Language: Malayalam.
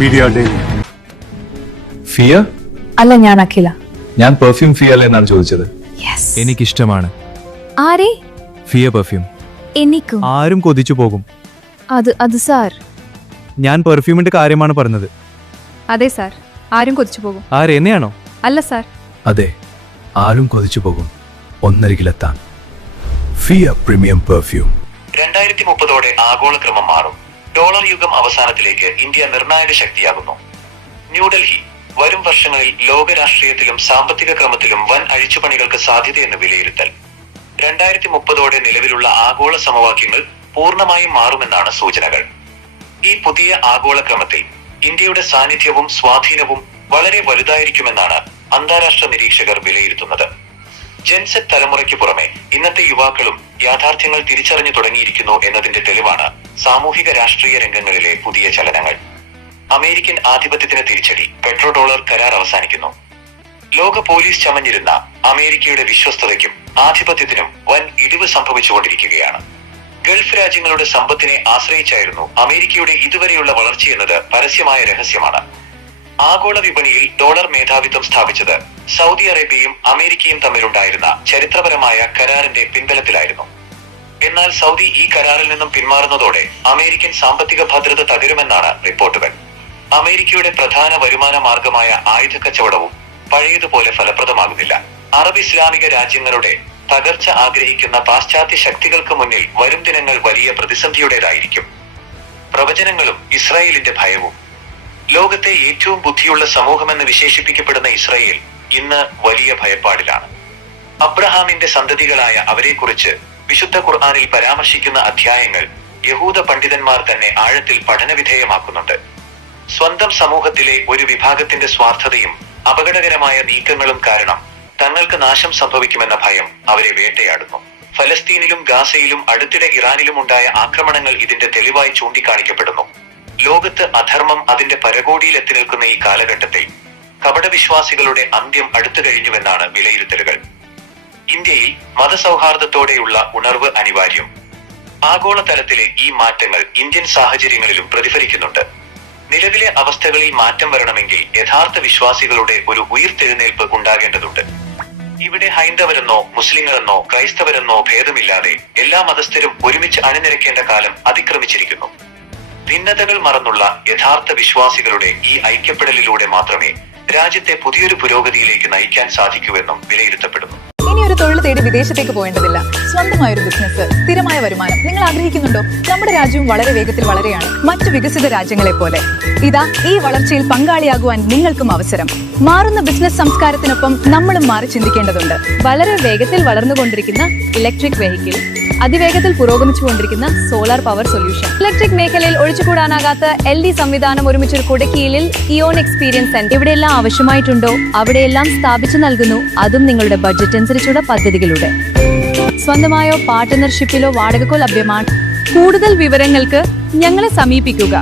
Media daily. ഫിയ? അല്ല, ഞാൻ അഖില. ഞാൻ പെർഫ്യൂം ഫിയ എന്നാണ് ചോദിച്ചത്. എനിക്കിഷ്ടമാണ് ആരെ? ഫിയ പെർഫ്യൂം. എനിക്കും. ആരും കൊതിച്ചു പോകും. അത് സാർ. ഞാൻ പെർഫ്യൂമിന്റെ കാര്യമാണ് പറഞ്ഞത്. അതെ സാർ, ആരും കൊതിച്ചു പോകും. ആരെന്നെയാണോ? അല്ല സാർ. അതെ, ആരും കൊതിച്ചു പോകും. ഒന്നരികിലെത്താൻ ഫിയ പ്രീമിയം പെർഫ്യൂം. 2030 ആഗോളക്രമം മാറും. ഡോളർ യുഗം അവസാനത്തിലേക്ക് ഇന്ത്യ നിർണായക ശക്തിയാകുന്നു. ന്യൂഡൽഹി: വരും വർഷങ്ങളിൽ ലോക രാഷ്ട്രീയത്തിലും സാമ്പത്തിക ക്രമത്തിലും വൻ അഴിച്ചുപണികൾക്ക് സാധ്യതയെന്ന് വിലയിരുത്തൽ. 2030 നിലവിലുള്ള ആഗോള സമവാക്യങ്ങൾ പൂർണ്ണമായും മാറുമെന്നാണ് സൂചനകൾ. ഈ പുതിയ ആഗോളക്രമത്തിൽ ഇന്ത്യയുടെ സാന്നിധ്യവും സ്വാധീനവും വളരെ വലുതായിരിക്കുമെന്നാണ് അന്താരാഷ്ട്ര നിരീക്ഷകർ വിലയിരുത്തുന്നത്. ജെൻസെറ്റ് തലമുറയ്ക്ക് പുറമെ ഇന്നത്തെ യുവാക്കളും യാഥാർത്ഥ്യങ്ങൾ തിരിച്ചറിഞ്ഞു തുടങ്ങിയിരിക്കുന്നു എന്നതിന്റെ തെളിവാണ് സാമൂഹിക രാഷ്ട്രീയ രംഗങ്ങളിലെ പുതിയ ചലനങ്ങൾ. അമേരിക്കൻ ആധിപത്യത്തിന് തിരിച്ചടി. പെട്രോ ഡോളർ കരാർ അവസാനിക്കുന്നു. ലോക പോലീസ് ചമഞ്ഞിരുന്ന അമേരിക്കയുടെ വിശ്വസ്തതയ്ക്കും ആധിപത്യത്തിനും വൻ ഇടിവ് സംഭവിച്ചുകൊണ്ടിരിക്കുകയാണ്. ഗൾഫ് രാജ്യങ്ങളുടെ സമ്പത്തിനെ ആശ്രയിച്ചായിരുന്നു അമേരിക്കയുടെ ഇതുവരെയുള്ള വളർച്ചയെന്നത് പരസ്യമായ രഹസ്യമാണ്. ആഗോള വിപണിയിൽ ഡോളർ മേധാവിത്വം സ്ഥാപിച്ചത് സൗദി അറേബ്യയും അമേരിക്കയും തമ്മിലുണ്ടായിരുന്ന ചരിത്രപരമായ കരാറിന്റെ പിൻബലത്തിലായിരുന്നു. എന്നാൽ സൗദി ഈ കരാറിൽ നിന്നും പിന്മാറുന്നതോടെ അമേരിക്കൻ സാമ്പത്തിക ഭദ്രത തകരുമെന്നാണ് റിപ്പോർട്ടുകൾ. അമേരിക്കയുടെ പ്രധാന വരുമാന മാർഗമായ ആയുധ കച്ചവടവും പഴയതുപോലെ ഫലപ്രദമാകുന്നില്ല. അറബ് ഇസ്ലാമിക രാജ്യങ്ങളുടെ തകർച്ച ആഗ്രഹിക്കുന്ന പാശ്ചാത്യ ശക്തികൾക്ക് മുന്നിൽ വരും ദിനങ്ങൾ വലിയ പ്രതിസന്ധിയുടേതായിരിക്കും. പ്രവചനങ്ങളും ഇസ്രായേലിന്റെ ഭയവും. ലോകത്തെ ഏറ്റവും ബുദ്ധിയുള്ള സമൂഹമെന്ന് വിശേഷിപ്പിക്കപ്പെടുന്ന ഇസ്രായേൽ ഇന്ന് വലിയ ഭയപ്പാടിലാണ്. അബ്രഹാമിന്റെ സന്തതികളായ അവരെക്കുറിച്ച് വിശുദ്ധ ഖുർആനിൽ പരാമർശിക്കുന്ന അധ്യായങ്ങൾ യഹൂദ പണ്ഡിതന്മാർ തന്നെ ആഴത്തിൽ പഠനവിധേയമാക്കുന്നുണ്ട്. സ്വന്തം സമൂഹത്തിലെ ഒരു വിഭാഗത്തിന്റെ സ്വാർത്ഥതയും അപകടകരമായ നീക്കങ്ങളും കാരണം തങ്ങൾക്ക് നാശം സംഭവിക്കുമെന്ന ഭയം അവരെ വേട്ടയാടുന്നു. ഫലസ്തീനിലും ഗാസയിലും അടുത്തിടെ ഇറാനിലും ഉണ്ടായ ആക്രമണങ്ങൾ ഇതിന്റെ തെളിവായി ചൂണ്ടിക്കാണിക്കപ്പെടുന്നു. ലോകത്ത് അധർമ്മം അതിന്റെ പരകോടിയിൽ എത്തി നിൽക്കുന്ന ഈ കാലഘട്ടത്തിൽ കപടവിശ്വാസികളുടെ അന്ത്യം അടുത്തു കഴിഞ്ഞുവെന്നാണ് വിലയിരുത്തലുകൾ. ഇന്ത്യയിൽ മതസൗഹാർദ്ദത്തോടെയുള്ള ഉണർവ് അനിവാര്യം. ആഗോളതലത്തിലെ ഈ മാറ്റങ്ങൾ ഇന്ത്യൻ സാഹചര്യങ്ങളിലും പ്രതിഫലിക്കുന്നുണ്ട്. നിലവിലെ അവസ്ഥകളിൽ മാറ്റം വരണമെങ്കിൽ യഥാർത്ഥ വിശ്വാസികളുടെ ഒരു ഉയിർത്തെഴുന്നേൽപ്പ് ഉണ്ടാകേണ്ടതുണ്ട്. ഇവിടെ ഹൈന്ദവരെന്നോ മുസ്ലിങ്ങളെന്നോ ക്രൈസ്തവരെന്നോ ഭേദമില്ലാതെ എല്ലാ മതസ്ഥരും ഒരുമിച്ച് അണിനിരക്കേണ്ട കാലം അതിക്രമിച്ചിരിക്കുന്നു. ഭിന്നതകൾ മറന്നുള്ള യഥാർത്ഥ വിശ്വാസികളുടെ ഈ ഐക്യപ്പെടലിലൂടെ മാത്രമേ രാജ്യത്തെ പുതിയൊരു പുരോഗതിയിലേക്ക് നയിക്കാൻ സാധിക്കൂവെന്നും വിലയിരുത്തപ്പെടുന്നു. ഇനി ഒരു തൊഴിൽ തേടി വിദേശത്തേക്ക് പോകേണ്ടതില്ല. സ്വന്തമായൊരു ബിസിനസ്, സ്ഥിരമായ വരുമാനം നിങ്ങൾ ആഗ്രഹിക്കുന്നുണ്ടോ? നമ്മുടെ രാജ്യവും വളരെ വേഗത്തിൽ വളരെയാണ്, മറ്റു വികസിത രാജ്യങ്ങളെ പോലെ. ഇതാ, ഈ വളർച്ചയിൽ പങ്കാളിയാകുവാൻ നിങ്ങൾക്കും അവസരം. മാറുന്ന ബിസിനസ് സംസ്കാരത്തിനൊപ്പം നമ്മളും മാറി ചിന്തിക്കേണ്ടതുണ്ട്. വളരെ വേഗത്തിൽ വളർന്നുകൊണ്ടിരിക്കുന്ന ഇലക്ട്രിക് വെഹിക്കിൾ, അതിവേഗത്തിൽ പുരോഗമിച്ചുകൊണ്ടിരിക്കുന്ന സോളാർ പവർ സൊല്യൂഷൻ, ഇലക്ട്രിക് മേഖലയിൽ ഒഴിച്ചുകൂടാനാകാത്ത LD സംവിധാനം ഒരുമിച്ചൊരു കുടക്കീഴിൽ ഇയോൺ എക്സ്പീരിയൻസ് സെന്റർ. എവിടെയെല്ലാം ആവശ്യമായിട്ടുണ്ടോ അവിടെയെല്ലാം സ്ഥാപിച്ചു നൽകുന്നു, അതും നിങ്ങളുടെ ബഡ്ജറ്റ് അനുസരിച്ചുള്ള പദ്ധതികളുടെ. സ്വന്തമായോ പാർട്ട്ണർഷിപ്പിലോ വാടകക്കോ ലഭ്യമാണ്. കൂടുതൽ വിവരങ്ങൾക്ക് ഞങ്ങളെ സമീപിക്കുക.